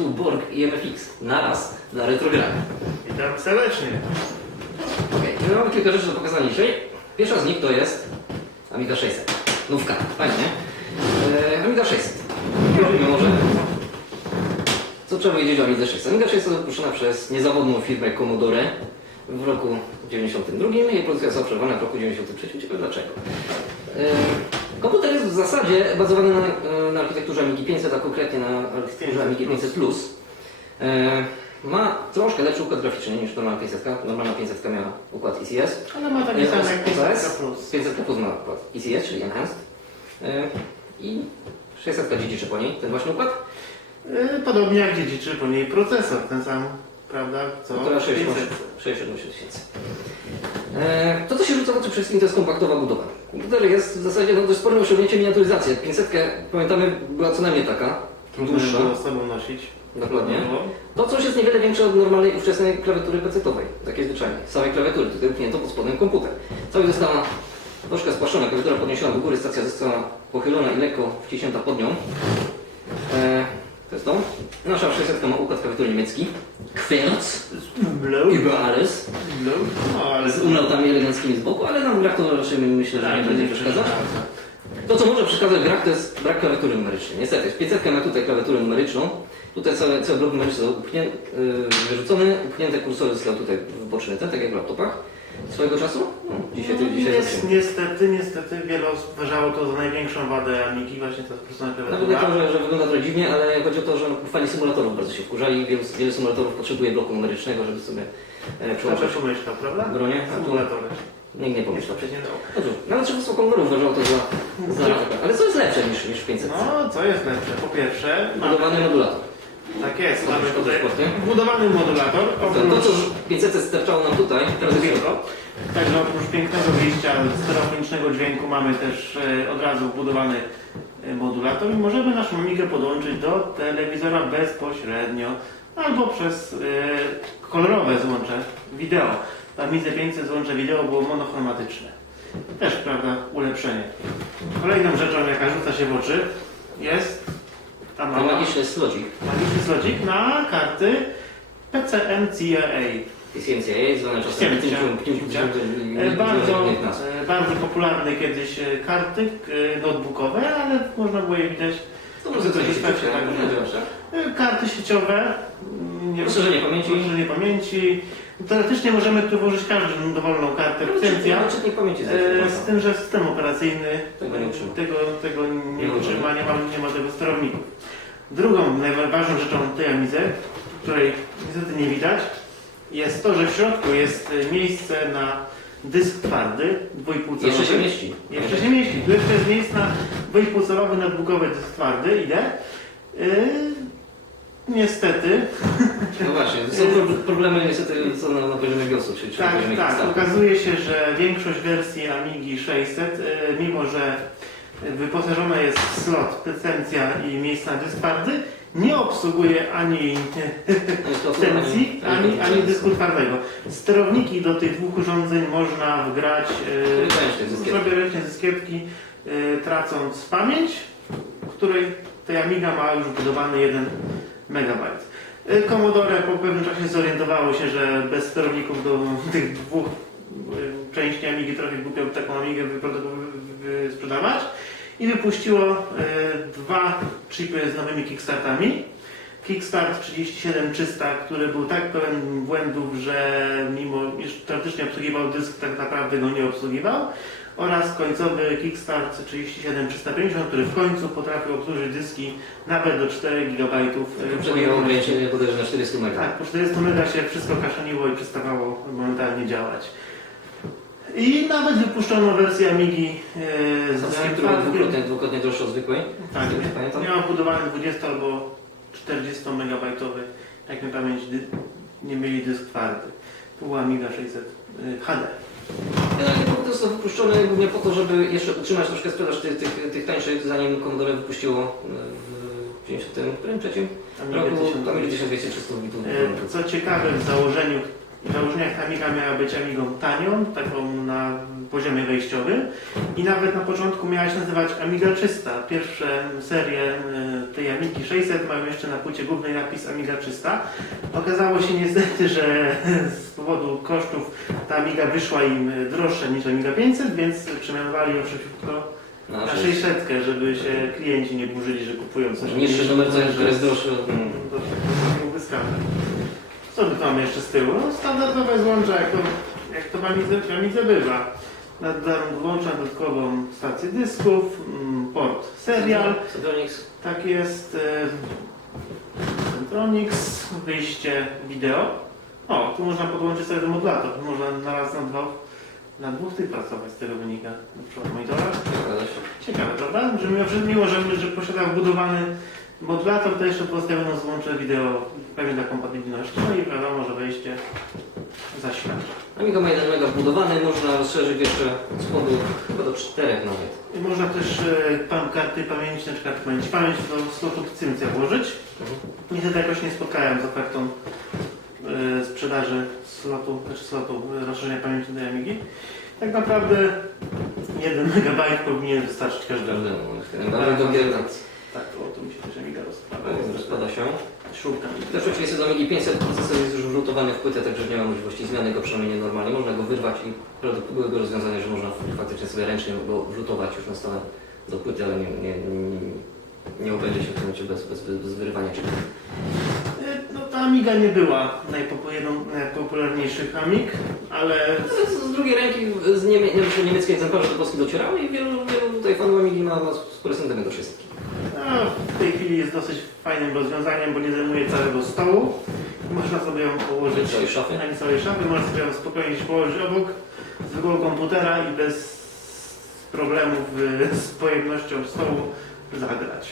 tu Borg i MFX naraz dla retrogramy. Witam serdecznie. Okej, my mamy kilka rzeczy do pokazania dzisiaj. Pierwsza z nich to jest Amiga 600. Nówka, fajnie. Amiga 600. Mówimy może, co trzeba wiedzieć o Amidze 600. Amiga 600 wypuszczona przez niezawodną firmę Commodore w roku 92. Jej produkcja została przerwana w roku 93. Ciekawe dlaczego. Komputer jest w zasadzie bazowany na architekturze Amigi 500, a konkretnie na architekturze Amigi 500 Plus. Ma troszkę lepszy układ graficzny niż normalna 500. Normalna 500 miała układ ECS. Ale ma taki sam jak 500 Plus. 500 Plus ma układ ECS, czyli Enhanced. I 600 dziedziczy po niej ten właśnie układ. Podobnie jak dziedziczy po niej procesor, ten sam, prawda, co 680 tysięcy. To, co się rzuca w oczy przede wszystkim, to jest kompaktowa budowa. Komputer jest w zasadzie dość sporym osiągnięciem miniaturyzacji. 500, pamiętamy, była co najmniej taka, dłuższa. Trudno z sobą nosić. Dokładnie. To coś jest niewiele większe od normalnej, ówczesnej klawiatury PC-owej. Takiej zwyczajnej. Samej klawiatury, tutaj upchnięto pod spodem komputer. Całość została troszkę spłaszczona, klawiatura podniesiona do góry, stacja została pochylona i lekko wciśnięta pod nią. To jest to. Nasza 600 ma układ klawiatury niemiecki. Querz, über alles. Z umlautami eleganckimi z boku, ale nam w grach to raczej myślę, że nie będzie przeszkadzać. To, co może przeszkadzać w grach, to jest brak klawiatury numerycznej. Niestety, 500 ma tutaj klawiaturę numeryczną. Tutaj cały blok numeryczny został wyrzucony, upchnięte kursory zostały tutaj w boczny ten, tak jak w laptopach swojego czasu. No, dzisiaj Niestety wiele osób uważało to za największą wadę Amigi, właśnie ta sprostowana klawiatura. Nawet to, że wygląda to dziwnie, ale chodzi o to, że fani symulatorów bardzo się wkurzali. Wiele symulatorów potrzebuje bloku numerycznego, żeby sobie przełączać pomyślał, prawda? bronie. Symulatory. Nikt nie pomyślał. Przecież nie dało. No cóż, nawet szefostwo Commodore uważało to za ale co jest lepsze niż 500? No, co jest lepsze? Po pierwsze, Budowany modulator. tak jest, To mamy też tutaj sporty. budowany modulator. To, co 500 sterczało nam tutaj, teraz jest Dźwięko. Także oprócz pięknego wyjścia stereofonicznego dźwięku mamy też od razu wbudowany modulator i możemy naszą Amigę podłączyć do telewizora bezpośrednio albo przez kolorowe złącze wideo. W Amidze 500 złącze wideo było monochromatyczne. Też, prawda, ulepszenie. Kolejną rzeczą, jaka rzuca się w oczy, jest ta to mała magiczny slodzik. magiczny slodzik na karty PCMCIA. PCMCIA, zwane czasem Bardzo popularne kiedyś karty notebookowe, ale można było je widać. To może coś Karty sieciowe, Rozszerzenie pamięci. Teoretycznie możemy tu włożyć każdą dowolną kartę licencja, czytnik pamięci z tym, że system operacyjny tego nie utrzyma, nie ma tego sterowników. Drugą najważniejszą rzeczą tej Amidze, której niestety nie widać, jest to, że w środku jest miejsce na dysk twardy, 2,5 calowy. Jeszcze się mieści. Jeszcze się mieści. Tu jeszcze jest miejsce na 2,5 calowy notebookowy dysk twardy. Ile? Niestety. No właśnie, to są problemy niestety co na poziomie BIOSu, czyli na poziomie Tak, Kickstarter. okazuje się, że większość wersji Amigi 600, mimo że wyposażona jest w slot, licencja i miejsce na dysk twardy, nie obsługuje ani licencji, ani dysku twardego. Sterowniki do tych dwóch urządzeń można wgrać sobie ręcznie dyskietki, tracąc pamięć, której ta Amiga ma już budowany 1 MB. Commodore po pewnym czasie zorientowało się, że bez sterowników do tych dwóch części Amigi trochę głupio taką Amigę sprzedawać i wypuściło dwa chipy z nowymi kickstartami. Kickstart 37300, który był tak pełen błędów, że mimo iż teoretycznie obsługiwał dysk, tak naprawdę go nie obsługiwał. Oraz końcowy Kickstart 37350, który w końcu potrafił obsłużyć dyski nawet do 4 GB. Poprzednie miało ograniczenie bodajże na 400 MB. Tak, po 400 MB się wszystko kaszaniło i przestawało momentalnie działać. I nawet wypuszczono wersję Amigi dwukrotnie droższa od zwykłej. Tak, miała wbudowany 20 albo 40 MB, jak mi pamięć, nie mieli dysk twardy. Tu była Amiga 600 HD. Generalnie to zostało wypuszczone głównie po to, żeby jeszcze utrzymać troszkę sprzedaż tych tańszych, zanim Commodore wypuściło w 1993 roku Amigę 1200 bitów. Co ciekawe, w założeniu W założeniach ta Amiga miała być Amigą tanią, taką na poziomie wejściowym i nawet na początku miała się nazywać Amiga 300. Pierwsze serie tej Amigi 600 mają jeszcze na płycie głównej napis Amiga 300. Okazało się niestety, że z powodu kosztów ta Amiga wyszła im droższa niż Amiga 500, więc przemianowali ją szybciutko na 600, żeby się klienci nie burzyli, że kupują coś. Niższy numer, który jest droższy. Co my tu mamy jeszcze z tyłu? No, standardowe złącza, jak to w Amidze bywa. Włącza dodatkową stację dysków, port serial. Centronics. Tak jest. Centronics, wyjście wideo. O, tu można podłączyć sobie ten modulator. Można naraz na dwóch tych pracować z tego wynika. Na przykład monitora. Ciekawe, prawda? Że mimo że posiada wbudowany modulator, to jeszcze pozostawiono złącze wideo pewnie dla kompatybilności. No i wiadomo, że wejście zasilacza. Amiga ma 1 mega wbudowany, można rozszerzyć jeszcze z spodu chyba do 4 nawet. I można też karty pamięci, czy karty pamięć do slotu Cymcia włożyć. Niestety jakoś nie spotkałem z ofertą sprzedaży slotu rozszerzenia pamięci do Amigi. Tak naprawdę 1 MB powinien wystarczyć każdemu. Nawet do gier. Tak, to mi się też Amiga Rozpada się. Śrubka. Też oczywiście do Amigi 500 procesor jest już wlutowany w płytę, także nie ma możliwości zmiany go, przynajmniej nienormalnie. Można go wyrwać i były rozwiązania, że można faktycznie sobie ręcznie go wlutować już na stałe do płyty, ale nie obędzie się w tym momencie bez wyrywania czegoś. No ta Amiga nie była jedną z najpopularniejszych Amig, ale Z drugiej ręki z niemieckie egzemplarze do Polski docierały i wielu tutaj fanów Amigi ma spory sentyment do wszystkich. no, w tej chwili jest dosyć fajnym rozwiązaniem, bo nie zajmuje całego stołu. Można sobie ją położyć Całej szafy. na całej szafy, można sobie ją spokojnie położyć obok zwykłego komputera i bez problemów z pojemnością stołu zagrać.